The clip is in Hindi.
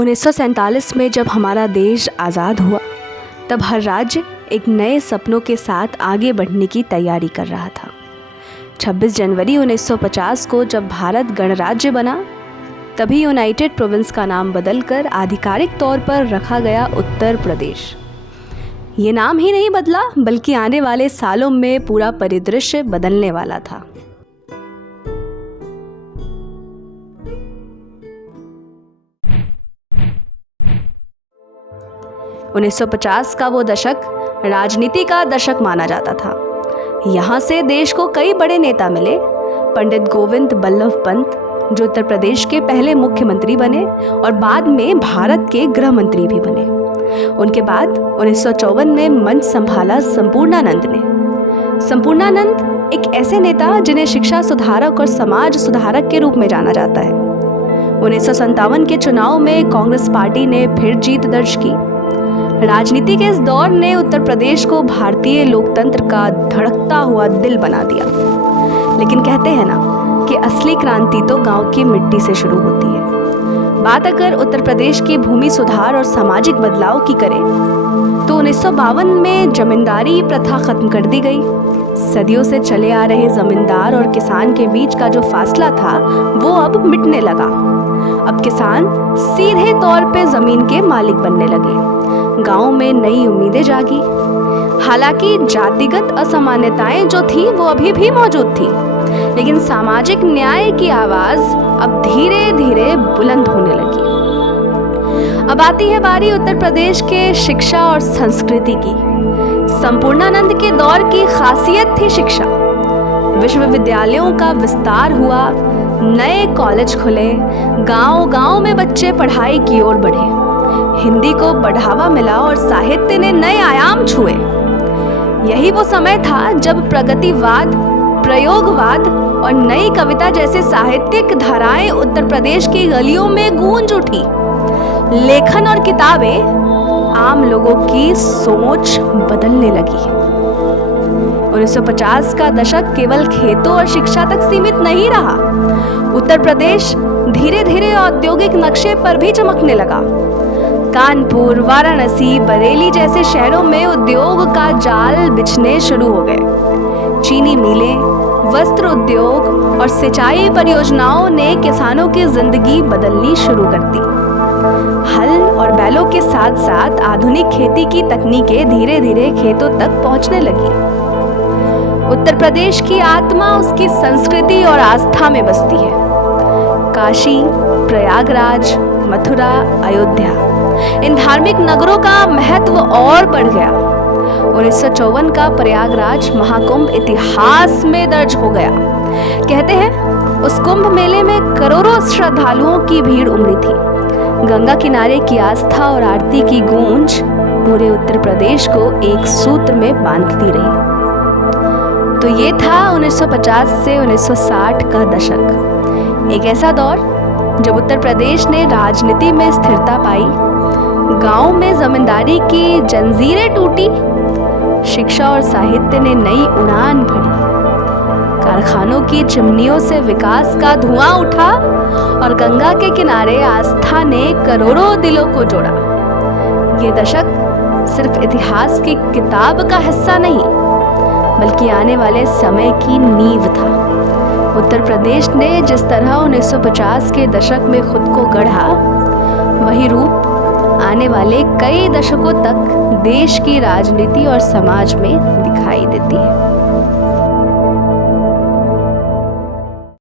1947 में जब हमारा देश आज़ाद हुआ तब हर राज्य एक नए सपनों के साथ आगे बढ़ने की तैयारी कर रहा था। 26 जनवरी 1950 को जब भारत गणराज्य बना तभी यूनाइटेड प्रोविंस का नाम बदलकर आधिकारिक तौर पर रखा गया उत्तर प्रदेश। ये नाम ही नहीं बदला बल्कि आने वाले सालों में पूरा परिदृश्य बदलने वाला था। $1950 का वो दशक राजनीति का दशक माना जाता था। यहाँ से देश को कई बड़े नेता मिले। पंडित गोविंद बल्लभ पंत जो उत्तर प्रदेश के पहले मुख्यमंत्री बने और बाद में भारत के गृह मंत्री भी बने। उनके बाद 1954 में मंच संभाला संपूर्णानंद ने। संपूर्णानंद एक ऐसे नेता जिन्हें शिक्षा सुधारक और समाज सुधारक के रूप में जाना जाता है। 1957 के चुनाव में कांग्रेस पार्टी ने फिर जीत दर्ज की। राजनीति के इस दौर ने उत्तर प्रदेश को भारतीय लोकतंत्र का धड़कता हुआ दिल बना दिया। लेकिन कहते हैं ना कि असली क्रांति तो गांव की मिट्टी से शुरू होती है। बात अगर उत्तर प्रदेश की भूमि सुधार और सामाजिक बदलाव की करें तो 1952 में जमींदारी प्रथा खत्म कर दी गई। सदियों से चले आ रहे जमींदार और किसान के बीच का जो फासला था वो अब मिटने लगा। अब किसान सीधे तौर पे जमीन के मालिक बनने लगे। गांव में नई उम्मीदें जागी। हालांकि जातिगत असमानताएं जो थी वो अभी भी मौजूद थी, लेकिन सामाजिक न्याय की आवाज अब धीरे धीरे बुलंद होने लगी। अब आती है बारी उत्तर प्रदेश के शिक्षा और संस्कृति की। संपूर्णानंद के दौर की खासियत थी शिक्षा। विश्वविद्यालयों का विस्तार हुआ, नए कॉलेज खुले, गांव-गांव में बच्चे पढ़ाई की ओर बढ़े। हिंदी को बढ़ावा मिला और साहित्य ने नए आयाम छुए। यही वो समय था जब प्रगतिवाद, प्रयोगवाद और नई कविता जैसे साहित्यिक धाराएं उत्तर प्रदेश की गलियों में गूंज उठी। लेखन और किताबें आम लोगों की सोच बदलने लगी। 1950 का दशक केवल खेतों और शिक्षा तक सीमित नहीं रहा। उत्तर प्रदेश धीरे धीरे औद्योगिक नक्शे पर भी चमकने लगा। कानपुर, वाराणसी, बरेली जैसे शहरों में उद्योग का जाल बिछने शुरू हो गए। चीनी मिलें, वस्त्र उद्योग और सिंचाई परियोजनाओं ने किसानों की जिंदगी बदलनी शुरू कर दी। हल और बैलों के साथ साथ आधुनिक खेती की तकनीकें धीरे धीरे खेतों तक पहुंचने लगी। उत्तर प्रदेश की आत्मा उसकी संस्कृति और आस्था में बसती है। काशी, प्रयागराज, मथुरा, अयोध्या, इन धार्मिक नगरों का महत्व और बढ़ गया। 1954 का प्रयागराज महाकुंभ इतिहास में दर्ज हो गया। कहते हैं उस कुंभ मेले में करोड़ों श्रद्धालुओं की भीड़ उमड़ी थी। गंगा किनारे की आस्था और आरती की गूंज पूरे उत्तर प्रदेश को एक सूत्र में बांधती रही। तो ये था 1950 से 1960 का दशक। एक ऐसा दौर जब उत्तर प्रदेश ने राजनीति में स्थिरता पाई, गांव में जमींदारी की जंजीरें टूटी, शिक्षा और साहित्य ने नई उड़ान भरी, कारखानों की चिमनियों से विकास का धुआं उठा और गंगा के किनारे आस्था ने करोड़ों दिलों को जोड़ा। ये दशक सिर्फ इतिहास की किताब का हिस्सा नहीं बल्कि आने वाले समय की नींव था। उत्तर प्रदेश ने जिस तरह 1950 के दशक में खुद को गढ़ा, वही रूप आने वाले कई दशकों तक देश की राजनीति और समाज में दिखाई देती है।